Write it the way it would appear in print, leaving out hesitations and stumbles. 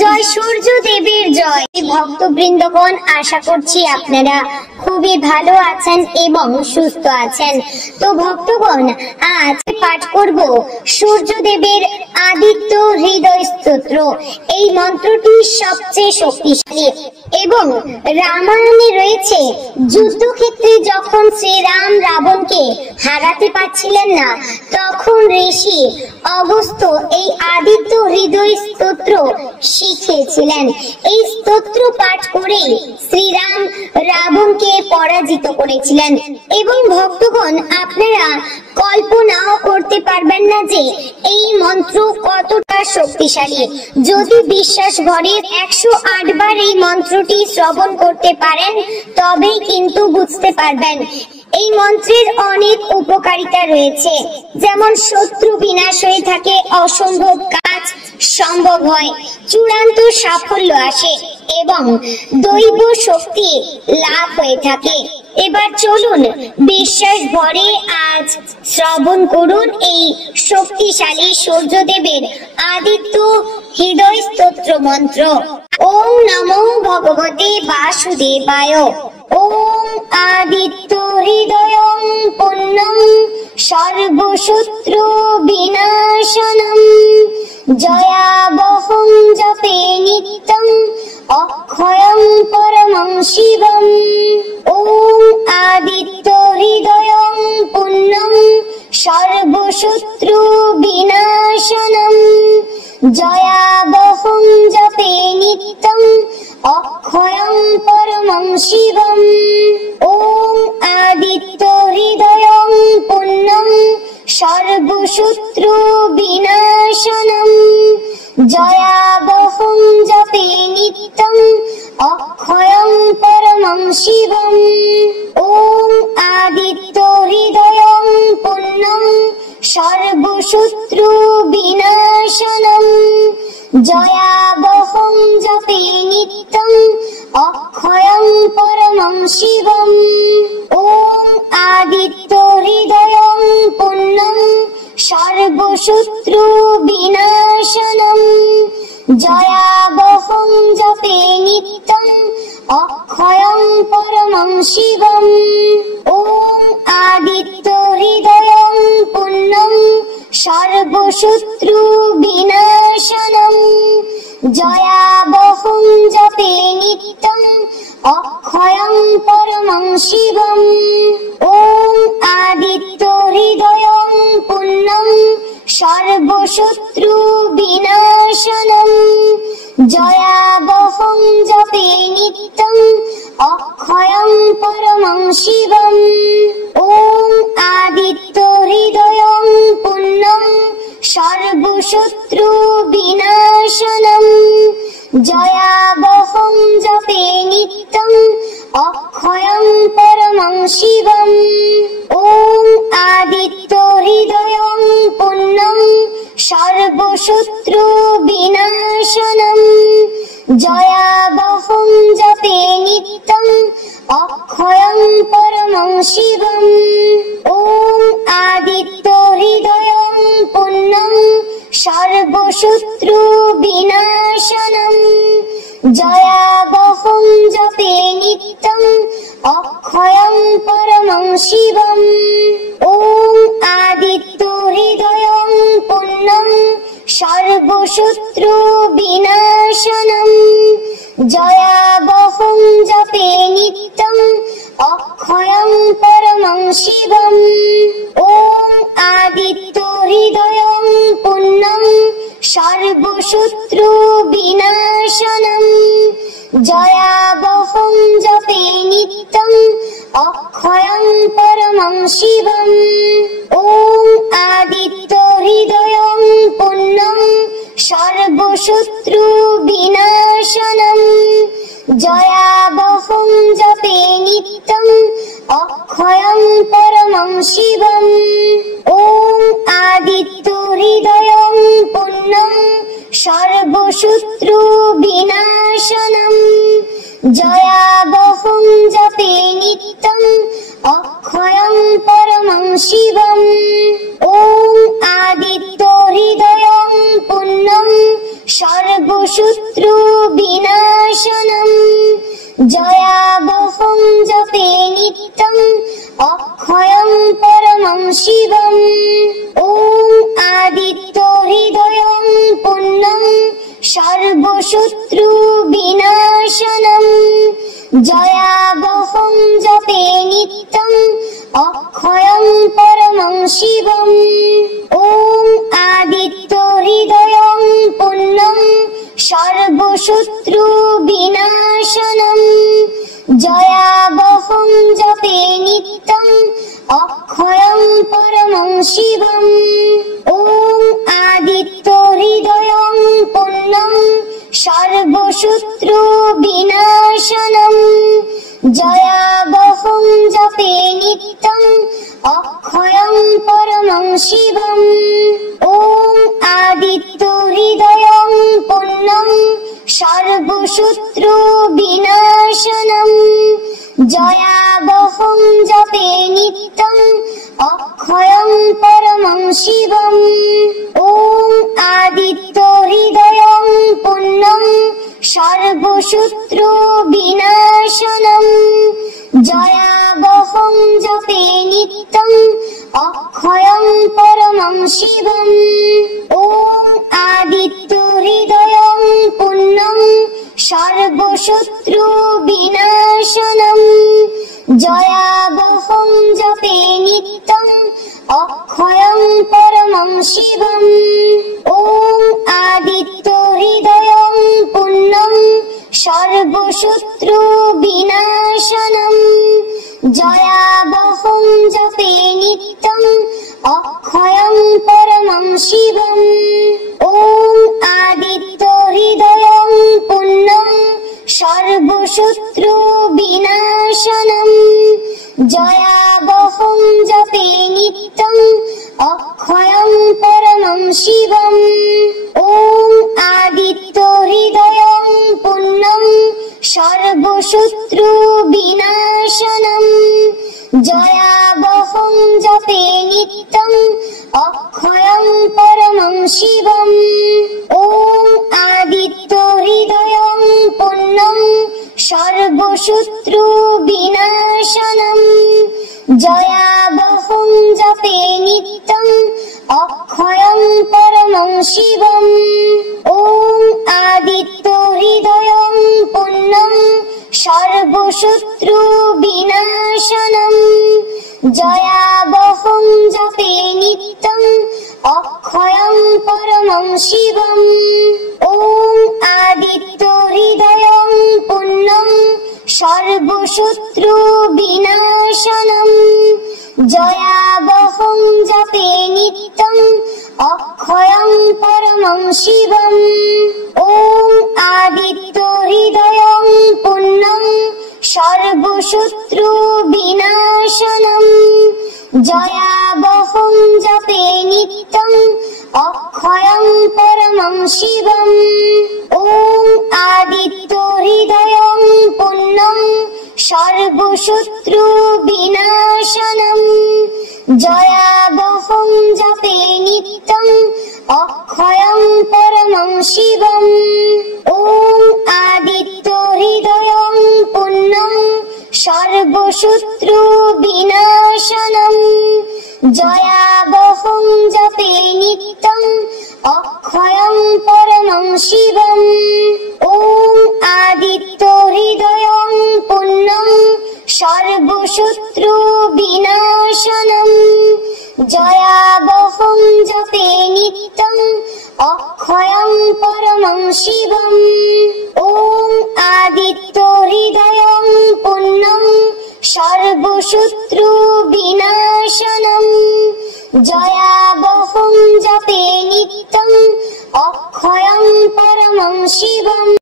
জয় সূর্য দেবের জয়। ভক্তবৃন্দগণ, আশা করছি আপনারা খুবই ভালো আছেন এবং সুস্থ আছেন। তো ভক্তগণ, আজ পাঠ করব সূর্যদেবের আদিত্য হৃদয় স্তোত্র। এই মন্ত্রটি সবচেয়ে শক্তিশালী এবং রামায়ণে রয়েছে যুদ্ধক্ষেত্রে যখন শ্রীরাম রাবণকে হারাতে পারছিলেন না, তখন ঋষি অগস্ত্য এই আদিত্য হৃদয় স্তোত্র শিখিয়েছিলেন। এই স্তোত্র পাঠ করে শ্রীরাম রাবণকে পরাজিত করেছিলেন। এবং ভক্তগণ, আপনারা কল্পনাও করতে পারবেন না যে এই মন্ত্র কতটা শক্তিশালী। যদি বিশ্বাস ভরে 108 বার এই মন্ত্রটি শ্রবণ করতে পারেন, তবেই কিন্তু বুঝতে পারবেন। এই মন্ত্রের অনেক উপকারিতা রয়েছে, যেমন শত্রু বিনাশ হয়ে থাকে, অসম্ভব কাজ সম্ভব হয়, চূড়ান্ত সাফল্য আসে এবং দৈব শক্তি লাভ হয়ে থাকে। এবার চলুন বিশ্বাস ভরে আজ শ্রবণ করুন এই শক্তিশালী সূর্যদেবের আদিত্য হৃদয় স্তোত্র মন্ত্র। ওম নমো ভগবতে বাসুদেবায়। ওম আদিত্য হৃদয়ং পুণ্যং সর্বশত্রু বিনাশনম জয়াবহং জপে নিত্যং অক্ষয়ং পরমং শিবম। ওম আদিত্য হৃদয়ং পুণ্যং সর্বশত্রু বিনাশনম জয়াবহং জপে নিত্যং অক্ষয়ং পরমং শিবম। ওম আদিত্য হৃদয়ং পুণ্যং সর্বশত্রু বিনাশনম জয়াবহং জপে নিত্যং অক্ষয়ং পরমং শিবম। ওম আদিত্য হৃদয়ং পুণ্যং সর্বশত্রু বিনাশনম জয়াবহং জপে নিত্যং অক্ষয়ং পরমং শিবম। ওম আদিত্য হৃদয়ং পুণ্যং সর্বশত্রু বিনাশনম জয়াবহং জপে নিত্যং অক্ষয়ং পরমং শিবম। ওম আদিত্য হৃদয়ং পুণ্যং সর্বশত্রু বিনাশনম জয়াবহং জপে নিত্যং অক্ষয়ং পরমং শিবম। ওম আদিত্য হৃদয়ং পুণ্যং সর্বশত্রু বিনাশনম জয়াবহং জপে নিত্যং অক্ষয়ং পরমং শিবম। ওম আদিত্য হৃদয়ং পুণ্যং সর্বশত্রু বিনাশনম জয়াবহং জপে নিত্যং অক্ষয়ং পরমং শিবম। ওম আদিত্য হৃদয়ং পুণ্যং সর্বশত্রু বিনাশনম জয়াবহং জপে নিত্যং অক্ষয়ং পরমং শিবম। ওম আদিত্য হৃদয়ং পুণ্যং সর্বশত্রু বিনাশনম জয়াবহং জপে নিত্যং অক্ষয়ং পরমং শিবম। ওম আদিত্য হৃদয়ং পুণ্যং সর্বশত্রু বিনাশনম জয়াবহং জপে নিত্যং অক্ষয়ং পরমং শিবম। ওম আদিত্য হৃদয়ং পুণ্যং সর্বশত্রু বিনাশনম জয়াবহং জপে নিত্যং অক্ষয়ং পরমং শিবম। ওম আদিত্য হৃদয়ং পুণ্যং সর্বশত্রু বিনাশনম জয়াবহং জপে নিত্যং অক্ষয়ং পরমং শিবম। ওম আদিত্য হৃদয়ং পুণ্যং সর্বশত্রু বিনাশনম জয়াবহং জপে নিত্যং অক্ষয়ং পরমং শিবম। ওম আদিত্য হৃদয়ং পুণ্যং सर्वशत्रु विनाशनम् जयावहं जपे नित्यम् अक्षयं परमं शिवम् ॐ आदित्य हृदयं पुण्यं सर्वशत्रु विनाशनम् जयावहं जपे नित्यम् अक्षयं परमं शिवम् ॐ आदित्य हृदयं पुण्यं सर्वशत्रु विनाशनम् जयावहं जपे नित्यम् अक्षयं परमं शिवम् ॐ आदित्य हृदयं पुण्यं सर्वशत्रु विनाशनम् जयावहं जपे नित्यम् अक्षयं परमं शिवम् ॐ आदित्य हृदयं पुण्यं सर्वशत्रु विनाशनम् जयावहं जपे नित्यम् अक्षयं परमं शिवम् ॐ आदित्य हृदयं पुण्यं सर्वशत्रु विनाशनम् जयावहं जपे नित्यम् अक्षयं परमं शिवम् ॐ आदित्य हृदयं पुण्यं सर्वशत्रु विनाशनम् जयावहं जपे नित्यम् अक्षयं परमं शिवम् ॐ आदित्य हृदयं पुण्यं सर्वशत्रु विनाशनम् जयावहं जपे नित्यम् अक्षयं परमं शिवम् ॐ आदित्य हृदयं पुण्यं सर्वशत्रु विनाशनम् जयावहं जपे नित्यम् अक्षयं परमं शिवम् ॐ आदित्य हृदयं पुण्यं सर्वशत्रु विनाशनम् जयावहं जपे नित्यम् अक्षयं परमं शिवम् ॐ आदित्य हृदयं पुण्यं सर्वशत्रु विनाशनम् जयावहं जपे नित्यम् अक्षयं परमं शिवम् ॐ आदित्य हृदयं पुण्यं सर्वशत्रु विनाशनम् जयावहं जपे नित्यम् अक्षयं परमं शिवम् ॐ आदित्य हृदयं पुण्यं सर्वशत्रु विनाशनम् जयावहं जपे नित्यम् अक्षयं परमं शिवम् ॐ आदित्य हृदयं पुण्यं सर्वशत्रु विनाशनम् जयावहं जपे नित्यम् अक्षयं परमं शिवम् ॐ आदित्य हृदयं पुण्यं सर्वशत्रु विनाशनम् जयावहं जपे नित्यम् अक्षयं परमं शिवम् ॐ आदित्य हृदयं पुण्यं सर्वशत्रु विनाशनम् जयावहं जपे नित्यम् अक्षयं परमं शिवम् ॐ आदित्य हृदयं पुण्यं सर्वशत्रु विनाशनम् जयावहं जपे नित्यम् अक्षयं परमं शिवम् ॐ आदित्य हृदयं पुण्यं सर्वशत्रु विनाशनम् जयावहं जपे नित्यम् अक्षयं परमं शिवम्।